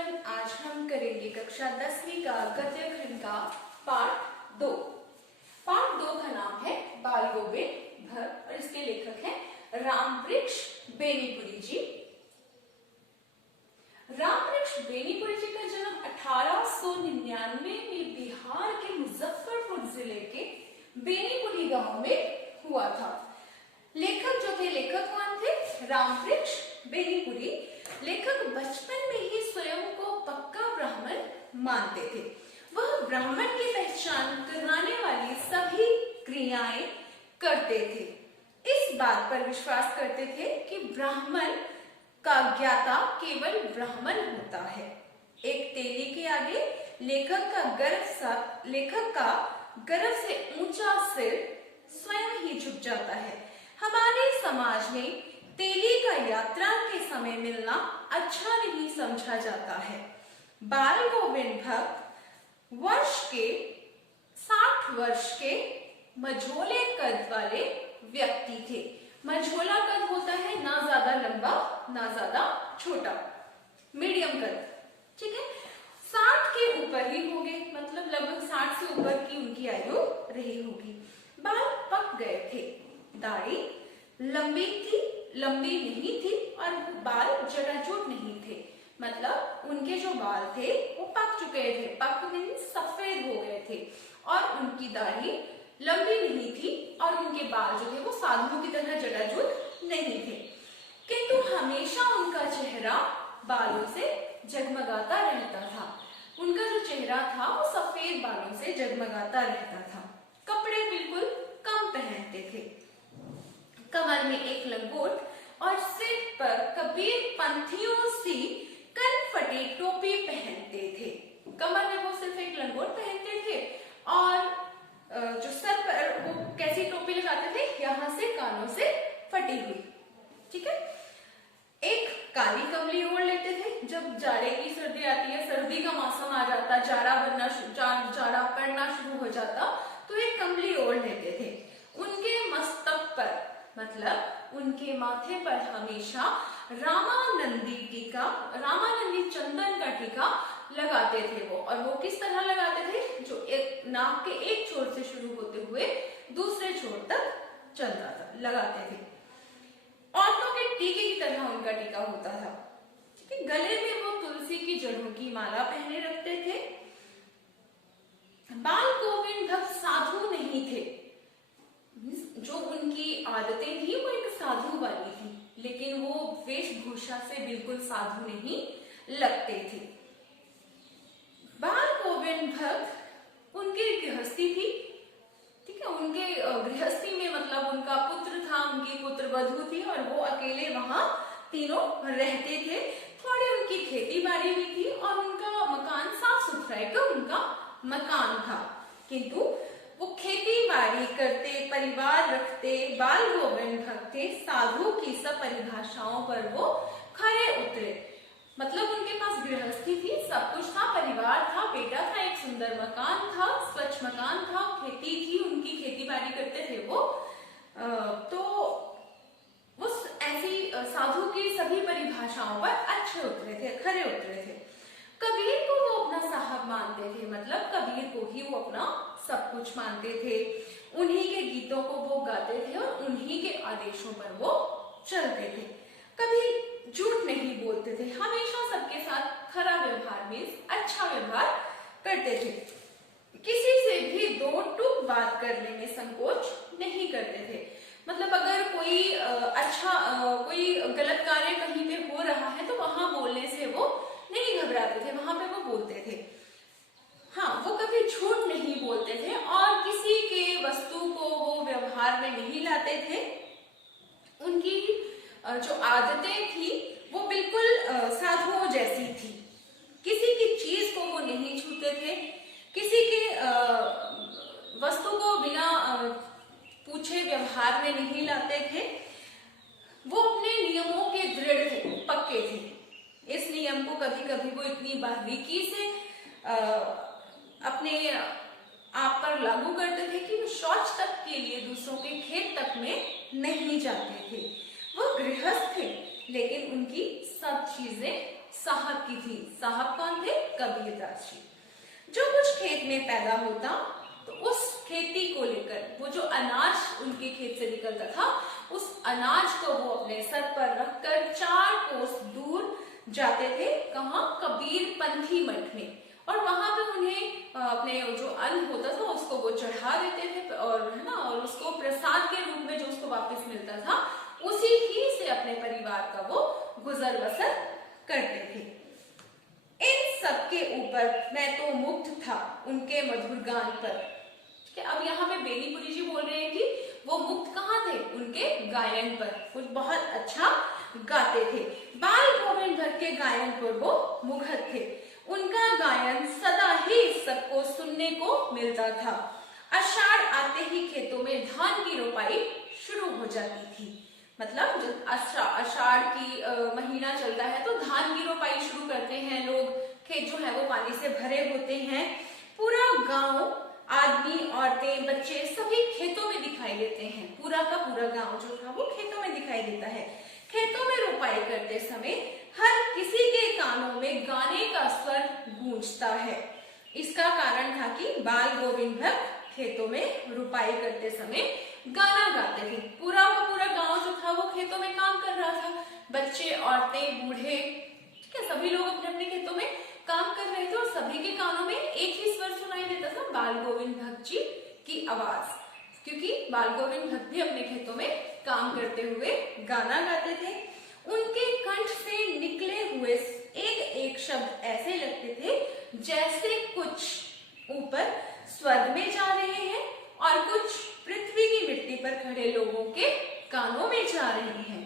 Everyone, आज हम करेंगे कक्षा 10वीं का गद्य खंड का पार्ट 2। पार्ट 2 का नाम है बाल गोविंद भक्त और इसके लेखक हैं रामवृक्ष बेनीपुरी जी। रामवृक्ष बेनीपुरी जी का जन्म 1899 में बिहार के मुजफ्फरपुर जिले के बेनीपुरी गांव में हुआ था। लेखक जो थे, लेखक कौन थे? रामवृक्ष बेनीपुरी। लेखक बचपन में ही स्वयं को पक्का ब्राह्मण मानते थे। वह ब्राह्मण की पहचान कराने वाली सभी क्रियाएं करते थे। इस बात पर विश्वास करते थे कि ब्राह्मण का ज्ञाता केवल ब्राह्मण होता है। एक तेली के आगे लेखक का गर्व से ऊंचा सिर स्वयं ही झुक जाता है। हमारे समाज में तेली का यात्रा के समय मिलना अच्छा नहीं समझा जाता है। बाल गोविंद भक्त वर्ष के 60 वर्ष के मझोले कद वाले व्यक्ति थे। मझोला कद होता है ना ज्यादा लंबा ना ज्यादा छोटा, मीडियम कद, ठीक है। 60 के ऊपर ही होंगे, मतलब लगभग 60 से ऊपर की उनकी आयु रही होगी। बाल पक गए थे, दाढ़ी लंबी नहीं थी और बाल जटाजूट नहीं थे, मतलब उनके जो बाल थे वो पक चुके थे। पक मीन्स सफेद हो गए थे और उनकी दाढ़ी लंबी नहीं थी और उनके बाल जो थे वो साधुओं की तरह जटाजूट नहीं थे। किंतु हमेशा उनका चेहरा बालों से जगमगाता रहता था। उनका जो चेहरा था वो सफेद बालों से जगमगाता रहता था। कपड़े बिल्कुल कम पहनते थे। कमर में एक लंगोट और सिर पर कबीर पंथियों सी कनफटी टोपी पहनते थे। कमर में वो सिर्फ एक लंगोट पहनते थे और जो सर पर वो कैसी टोपी लगाते थे, यहाँ से कानों से फटी हुई, ठीक है। एक काली कमली ओढ़ लेते थे। जब जाड़े की सर्दी आती है, सर्दी का मौसम आ जाता, जाड़ा पड़ना शुरू हो जाता, तो एक कमली ओढ़ लेते थे। उनके मस्तक पर, मतलब उनके माथे पर हमेशा रामानंदी चंदन का टीका लगाते थे वो। और वो किस तरह लगाते थे? जो एक नाक के एक छोर से शुरू होते हुए दूसरे छोर तक चलता था, लगाते थे। औरतों के टीके की तरह उनका टीका होता था। गले में वो तुलसी की जड़ों की माला पहने रखते थे। बाल गोविंद भक्त साधु नहीं थे। जो उनकी आदतें थी वो एक साधु वाली थी, लेकिन वो वेशभूषा से बिल्कुल साधु नहीं लगते थे। बाल गोविंद भक्त उनकी गृहस्थी थी, ठीक है। उनके गृहस्थी में मतलब उनका पुत्र था, उनकी पुत्र वधू थी और वो अकेले वहां तीनों रहते थे। थोड़ी उनकी खेती बाड़ी भी थी और उनका मकान साफ सुथरा एक उनका मकान था। किंतु वो खेती बाड़ी करते, परिवार रखते बाल गोविंद भक्त थे। साधु की सब परिभाषाओं पर वो खरे उतरे। मतलब उनके पास गृहस्थी थी, सब कुछ था, परिवार था, बेटा था, एक सुंदर मकान था, स्वच्छ मकान था, खेती थी, उनकी खेती बाड़ी करते थे वो। तो उस ऐसी साधु की सभी परिभाषाओं पर अच्छे उतरे थे, खरे उतरे थे। कबीर को वो अपना साहब मानते थे, मतलब कबीर को ही वो अपना सब कुछ मानते थे। उन्हीं के गीतों को वो गाते थे और उन्हीं के आदेशों पर वो चलते थे। कभी झूठ नहीं बोलते थे, हमेशा सबके साथ खरा व्यवहार में अच्छा व्यवहार करते थे। किसी से भी दो टूक बात करने में संकोच नहीं करते थे। मतलब अगर कोई कोई गलत कार्य कहीं पे हो रहा है तो वहां बोलने से वो नहीं घबराते थे, वहां पे वो बोलते थे। हाँ, वो कभी झूठ नहीं बोलते थे और किसी के वस्तु को वो व्यवहार में नहीं लाते थे। उनकी जो आदतें थी वो बिल्कुल साधुओं जैसी थी। किसी की चीज को वो नहीं छूते थे, किसी के वस्तु को बिना पूछे व्यवहार में नहीं लाते थे। वो अपने नियमों के दृढ़ थे, पक्के थे। इस नियम को कभी कभी वो इतनी बारीकी से अपने आप पर लागू करते थे कि वो शौच तक के लिए दूसरों के खेत तक में नहीं जाते थे। वो गृहस्थ थे, लेकिन उनकी सब चीजें साहब की थी। साहब कौन थे? कबीरदास जी। जो कुछ खेत में पैदा होता तो उस खेती को लेकर वो जो अनाज उनके खेत से निकलता था उस अनाज को वो अपने सर पर रखकर 4 कोस दूर जाते थे। कहाँ? कबीर पंथी मठ में। और वहां पे उन्हें अपने जो अन्न होता था उसको वो चढ़ा देते थे और है ना, और उसको प्रसाद के रूप में जो उसको वापस मिलता था उसी ही से अपने परिवार का वो गुजर बसर करते थे। इन सबके ऊपर मैं तो मुग्ध था उनके मधुर गान पर। अब यहाँ पे बेनीपुरी जी बोल रहे हैं कि वो मुग्ध कहाँ थे? उनके गायन पर। वो बहुत अच्छा गाते थे। बाल गोविंद भट्ट के गायन पर वो मुग्ध थे। उनका गायन सदा ही सबको सुनने को मिलता था। आषाढ़ आते ही खेतों में धान की रोपाई शुरू हो जाती थी। मतलब जब आषाढ़ की महीना चलता है तो धान की रोपाई शुरू करते हैं लोग। खेत जो है वो पानी से भरे होते हैं। पूरा गांव, आदमी, औरतें, बच्चे सभी खेतों में दिखाई देते हैं। पूरा का पूरा गांव जो था वो खेतों में दिखाई देता है। खेतों में रोपाई करते समय हर किसी के कानों में गाने का स्वर गूंजता है। इसका कारण था कि बाल गोविंद भट्ट खेतों में रोपाई करते समय गाना गाते थे। पूरा का पूरा गांव जो था वो खेतों में काम कर रहा था। बच्चे, औरतें, बूढ़े, ठीक है, सभी लोग अपने अपने खेतों में काम कर रहे थे और सभी के कानों में एक ही स्वर सुनाई देता था, बाल गोविंद भट्ट जी की आवाज। क्योंकि बाल गोविंद भट्ट भी अपने खेतों में काम करते हुए गाना गाते थे। उनके कंठ से निकले हुए एक एक शब्द ऐसे लगते थे जैसे कुछ ऊपर स्वर्ग में जा रहे हैं और कुछ पृथ्वी की मिट्टी पर खड़े लोगों के कानों में जा रहे हैं।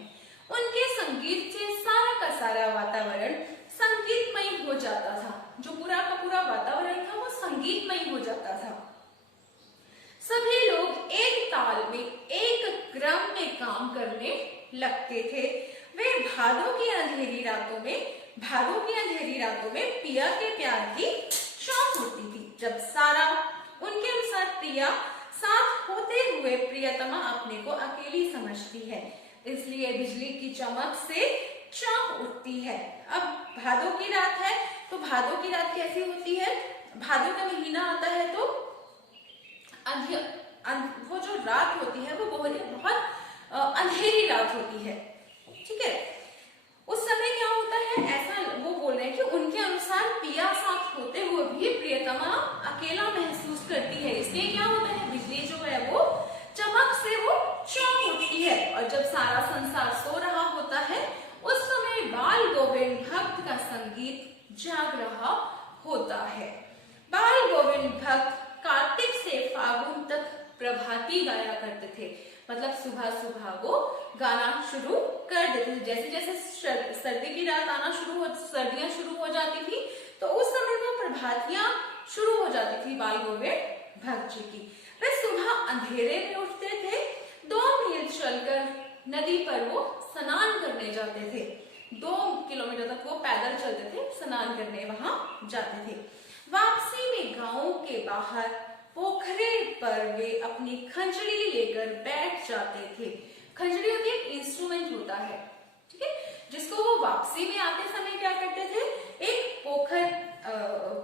उनके संगीत से सारा का सारा वातावरण संगीतमय हो जाता था। जो पूरा का पूरा वातावरण था वो संगीतमय हो जाता था। सभी लोग एक ताल में, एक क्रम में काम करने लगते थे। वे भादों की अंधेरी रातों में पिया के प्यार की शौक होती थी। जब सारा उनके अनुसार प्रिया साथ होते हुए प्रियतमा अपने को अकेली समझती है, इसलिए बिजली की चमक से चौंक उठती है। अब भादों की रात है तो भादों की रात कैसी होती है? भादों का महीना आता है तो वो जो रात होती है वो बहुत अंधेरी रात होती है। ठीक है, उस समय क्या होता है, ऐसा वो बोल रहे हैं कि उनके अनुसार पिया साथ होते हुए भी प्रियतमा अकेला महसूस करती है। इसलिए क्या होता है, बिजली जो है वो चमक से वो चौंक उठती है। और जब सारा संसार सो रहा होता है उस समय बाल गोविंद भक्त का संगीत जाग रहा होता है। बाल गोविंद भक्त कार्तिक से फागुन तक प्रभाती गाया करते थे। मतलब सुबह सुबह वो गाना शुरू कर देते थे। जैसे जैसे सर्दी की रात आना सर्दियां शुरू हो जाती थी तो उस समय वो प्रभातियां शुरू हो जाती थी बाल गोविंद भक्त जी की। वे सुबह अंधेरे में उठते थे। 2 मील चलकर नदी पर वो स्नान करने जाते थे। 2 किलोमीटर तक वो पैदल चलते थे, स्नान करने वहां जाते थे। वापसी में गांव के बाहर पोखरे पर वे अपनी खंजरी लेकर बैठ जाते थे। खंजरी होती है, एक इंस्ट्रूमेंट होता है, ठीक है, जिसको वो वापसी में आते समय क्या करते थे, एक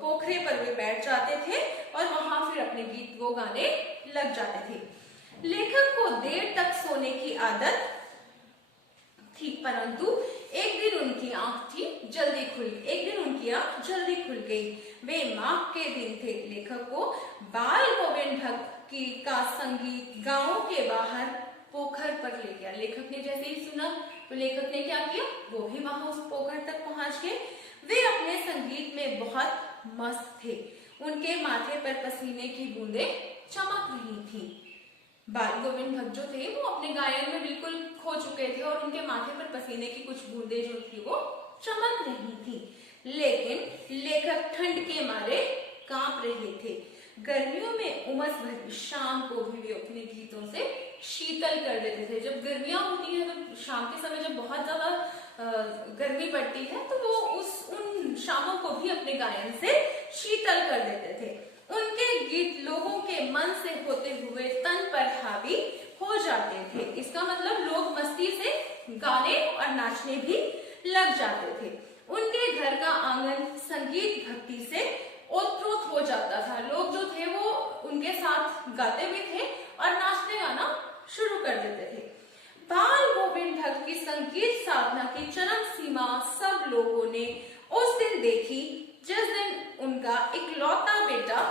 पोखरे पर वे बैठ जाते थे और वहां फिर अपने गीत वो गाने लग जाते थे। लेखक को देर तक सोने की आदत थी, परंतु एक दिन उनकी आंख जल्दी खुल गई। वे माह के दिन थे। लेखक को बाल गोविंद भक्त का संगीत गांव के बाहर पोखर पर ले गया। लेखक ने जैसे ही सुना तो लेखक ने क्या किया, वो भी वहां उस पोखर तक पहुंच गए। वे अपने संगीत में बहुत मस्त थे। उनके माथे पर पसीने की बूंदें चमक रही थी। बाल गोविंद भक्त जो थे वो अपने गायन में बिल्कुल खो चुके थे और उनके माथे पर पसीने की कुछ बूंदें जो थी वो चमक रही थी। लेकिन लेखक ठंड के मारे कांप रहे थे। गर्मियों में उमस भरी शाम को भी वे अपने गीतों से शीतल कर देते थे। जब गर्मियां होती है तो शाम के समय जब बहुत ज्यादा गर्मी पड़ती है तो वो उन शामों को भी अपने गायन से शीतल कर देते थे। उनके गीत लोगों के मन से होते हुए तन पर हावी हो जाते थे। इसका मतलब लोग मस्ती से गाने और नाचने भी लग जाते थे। उनके संगीत भक्ति से ओतप्रोत हो जाता था। लोग जो थे वो उनके साथ गाते भी थे और नाचने गाना शुरू कर देते थे। बाल गोविंद भक्त की संगीत साधना की चरम सीमा सब लोगों ने उस दिन देखी जिस दिन उनका इकलौता बेटा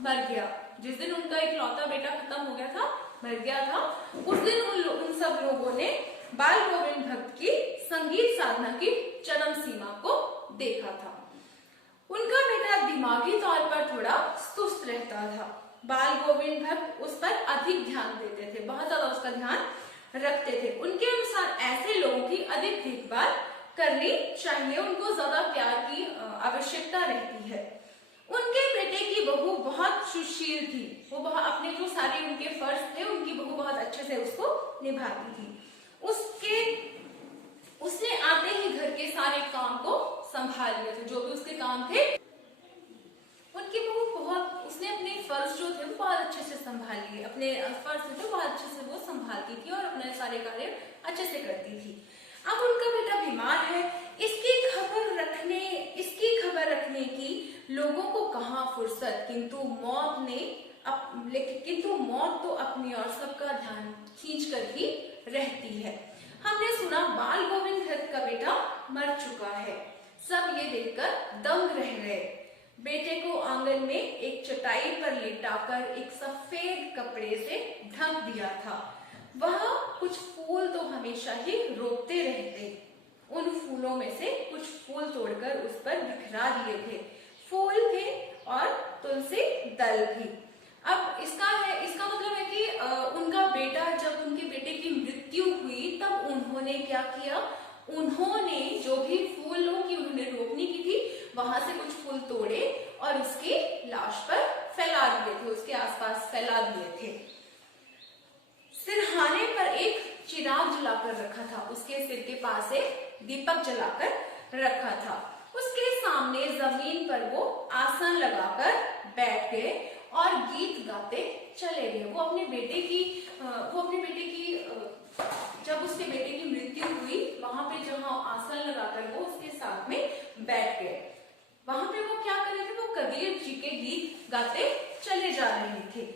मर गया। जिस दिन उनका इकलौता बेटा खत्म हो गया था, मर गया था, उस दिन उन सब लोगों ने बाल गोविंद भक्त की संगीत साधना की चरम सीमा को देखा था। उनका बेटा दिमागी तौर पर थोड़ा सुस्त रहता था। बाल गोविंद भक्त उस पर अधिक ध्यान देते थे, बहुत ज्यादा उसका ध्यान रखते थे। उनके अनुसार ऐसे लोगों की अधिक देखभाल करनी चाहिए, उनको ज्यादा प्यार की आवश्यकता रहती है। उनके बेटे की बहू बहुत सुशील थी, वो अपने जो सारे उनके फर्ज थे उनकी बहू बहुत अच्छे से उसको निभाती थी। उसने आते ही घर के सारे काम को संभाल लिया था, जो भी उसके काम थे उनकी बहू उसने अपने फर्ज जो थे वो बहुत अच्छे से संभाल लिए। अपने फर्ज थे बहुत अच्छे से वो संभालती थी और अपने सारे कार्य अच्छे से करती थी। अब उनका बेटा बीमार है, इसकी खबर रखने की लोगों को कहाँ फुर्सत, किंतु मौत तो अपनी और सबका ध्यान खींच कर ही रहती है। हमने सुना बाल गोविंद भक्त का बेटा मर चुका है। सब ये देखकर दंग रह गए। बेटे को आंगन में एक चटाई पर लिटाकर एक सफेद कपड़े से ढक दिया था। वह कुछ फूल तो हमेशा ही रोकते रहते। उन फूलों में से कुछ फूल तोड़कर उस पर बिखरा दिए थे। फूल थे और तुलसी दल भी। अब इसका मतलब है कि जब उनके बेटे की मृत्यु हुई तब उन्होंने क्या किया, उन्होंने जो भी फूलों की उन्होंने रोपनी की थी वहां से कुछ फूल तोड़े और उसकी लाश पर फैला दिए थे, उसके आसपास फैला दिए थे। सिरहाने पर एक चिराग जलाकर रखा था, उसके सिर के पास एक दीपक जलाकर रखा था। उसके सामने जमीन पर वो आसन लगाकर बैठ गए और गीत गाते चले गए। वो अपने बेटे की जब उसके बेटे की मृत्यु हुई वहां पे जहां आसन लगाकर वो उसके साथ में बैठ गए, वहां पे वो क्या कर रहे थे, वो कबीर जी के गीत गाते चले जा रहे थे।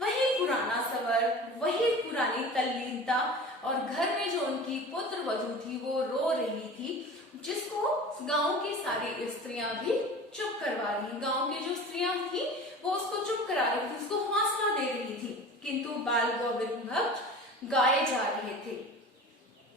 वही पुराना सवर, वही पुरानी तल्लीनता, और घर में जो उनकी पुत्र वधू थी वो रो रही थी, जिसको गांव की सारी स्त्रियां भी चुप करवा रही। गांव की जो स्त्रियां थी वो उसको चुप करा रही थी, उसको हौसला दे रही थी, किंतु बाल गोविंद भक्त गाए जा रहे थे।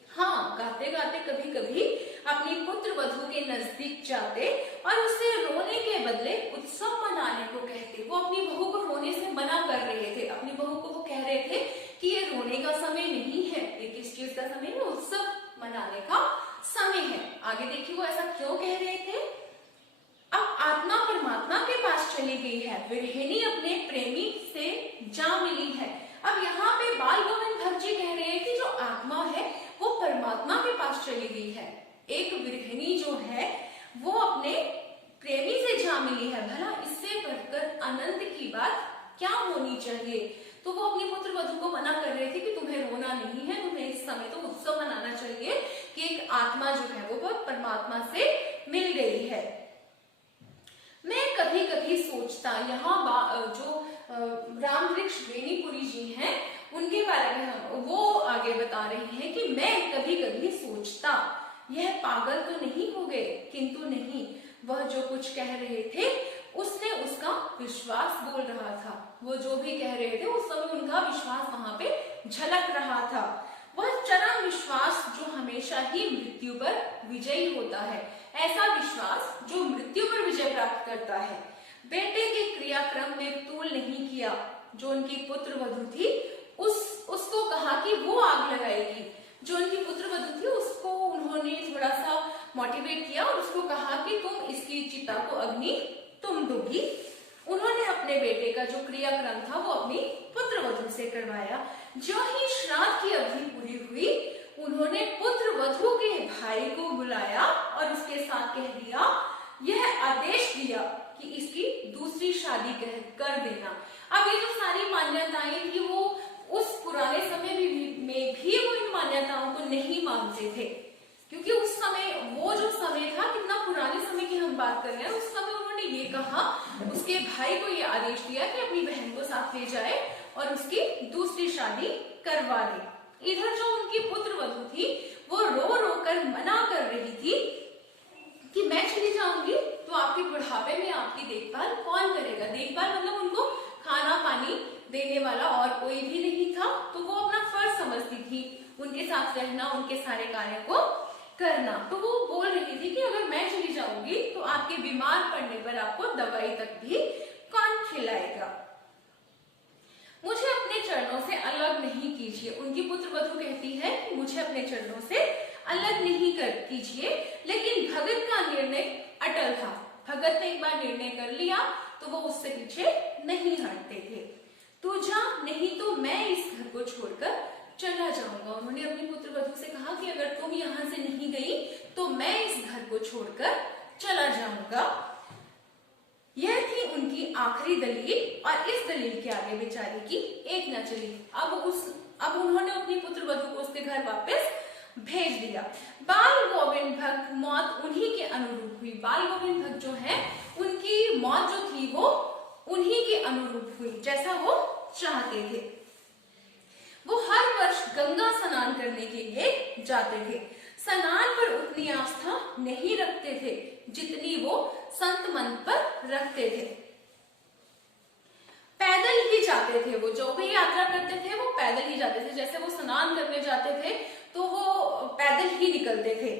हाँ, गाते गाते कभी कभी अपनी पुत्र वधू के नजदीक जाते और उसे रोने के बदले उत्सव मनाने को कहते। वो अपनी बहू को रोने से मना कर रहे थे। अपनी बहू को वो कह रहे थे कि ये रोने का समय नहीं है, ये किस चीज का समय है, उत्सव मनाने का समय है। आगे देखिए वो ऐसा क्यों कह रहे थे। अब आत्मा परमात्मा के पास चली गई है, विरहिणी अपने प्रेमी से जा मिली है। अब यहाँ पे बाल गोविंद भक्त जी कह रहे हैं कि जो आत्मा है वो परमात्मा के पास चली गई है। एक विरहिणी जो है वो अपने प्रेमी से जा मिली है। भला इससे बढ़कर आनंद की बात क्या होनी चाहिए। तो वो अपनी पुत्र वधू को मना कर रहे थे कि तुम्हें रोना नहीं है, तुम्हें इस समय तो उत्सव मनाना चाहिए कि एक आत्मा जो है वो परमात्मा से मिल गई है। मैं कभी कभी सोचता, यहाँ जो रामवृक्ष बेनीपुरी जी हैं उनके बारे में वो आगे बता रहे हैं कि मैं कभी कभी सोचता यह पागल तो नहीं हो गए, किंतु नहीं, वह जो कुछ कह रहे थे उसने उसका विश्वास बोल रहा था। वो जो भी कह रहे थे उस समय उनका विश्वास वहां पे झलक रहा था। वह चरम विश्वास जो हमेशा ही मृत्यु पर विजयी होता है, ऐसा विश्वास जो मृत्यु पर विजय प्राप्त करता है। बेटे के क्रियाक्रम में तूल नहीं किया। जो उनकी पुत्र वधू थी उसको कहा कि वो आग लगाएगी। जो उनकी पुत्र वधू थी उसको उन्होंने थोड़ा सा मोटिवेट किया और उसको कहा कि तुम इसकी चिता को अग्नि तुम दोगी। उन्होंने अपने बेटे का जो क्रियाक्रम था वो अपनी पुत्र वधू से करवाया। जो ही श्राद्ध की अवधि पूरी हुई उन्होंने पुत्र वधू के भाई को बुलाया और उसके साथ कह दिया, यह आदेश दिया कि इसकी दूसरी शादी कर देना। अब ये जो सारी मान्यताएं थी वो उस पुराने समय में भी वो इन मान्यताओं को नहीं मानते थे, क्योंकि उस समय, वो जो समय था, कितना पुराने समय की हम बात कर रहे हैं, उस समय उन्होंने ये कहा, उसके भाई को ये आदेश दिया कि अपनी बहन को साथ ले जाए और उसकी दूसरी शादी करवा दे। इधर जो उनकी पुत्र वधू थी वो रो रो कर मना कर रही थी कि मैं चली जाऊंगी तो आपके बुढ़ापे में आपकी देखभाल कौन करेगा। देखभाल मतलब उनको खाना पानी देने वाला और कोई भी नहीं था, तो वो अपना फर्ज समझती थी उनके साथ रहना, उनके सारे कार्य को करना। तो वो बोल रही थी कि अगर मैं चली जाऊंगी तो आपके बीमार पड़ने पर आपको दवाई तक भी कौन खिलाएगा। मुझे अपने चरणों से अलग नहीं कीजिए। उनकी पुत्र वधू कहती है कि मुझे अपने चरणों से अलग नहीं कर कीजिए, लेकिन भगत का निर्णय अटल था। भगत ने एक बार निर्णय कर लिया तो वो उससे पीछे नहीं हटते थे। तू जा, नहीं तो मैं इस घर को छोड़कर चला जाऊंगा। उन्होंने अपनी पुत्र वधू से कहा कि अगर तुम यहाँ से नहीं गई तो मैं इस घर को छोड़कर चला जाऊंगा। यह थी उनकी आखिरी दलील और इस दलील के आगे बेचारी की एक न चली। अब उन्होंने अपनी पुत्र वधू को उसके घर वापस भेज दिया। बाल गोविंद भक्त मौत उन्हीं के अनुरूप हुई। बाल गोविंद भक्त जो है उनकी मौत जो थी वो उन्हीं के अनुरूप हुई, जैसा वो चाहते थे। वो हर वर्ष गंगा स्नान करने के लिए जाते थे। स्नान पर उतनी आस्था नहीं रखते थे जितनी वो संत मन पर रखते थे। पैदल ही जाते थे, वो जो भी यात्रा करते थे वो पैदल ही जाते थे। जैसे वो स्नान करने जाते थे तो वो पैदल ही निकलते थे।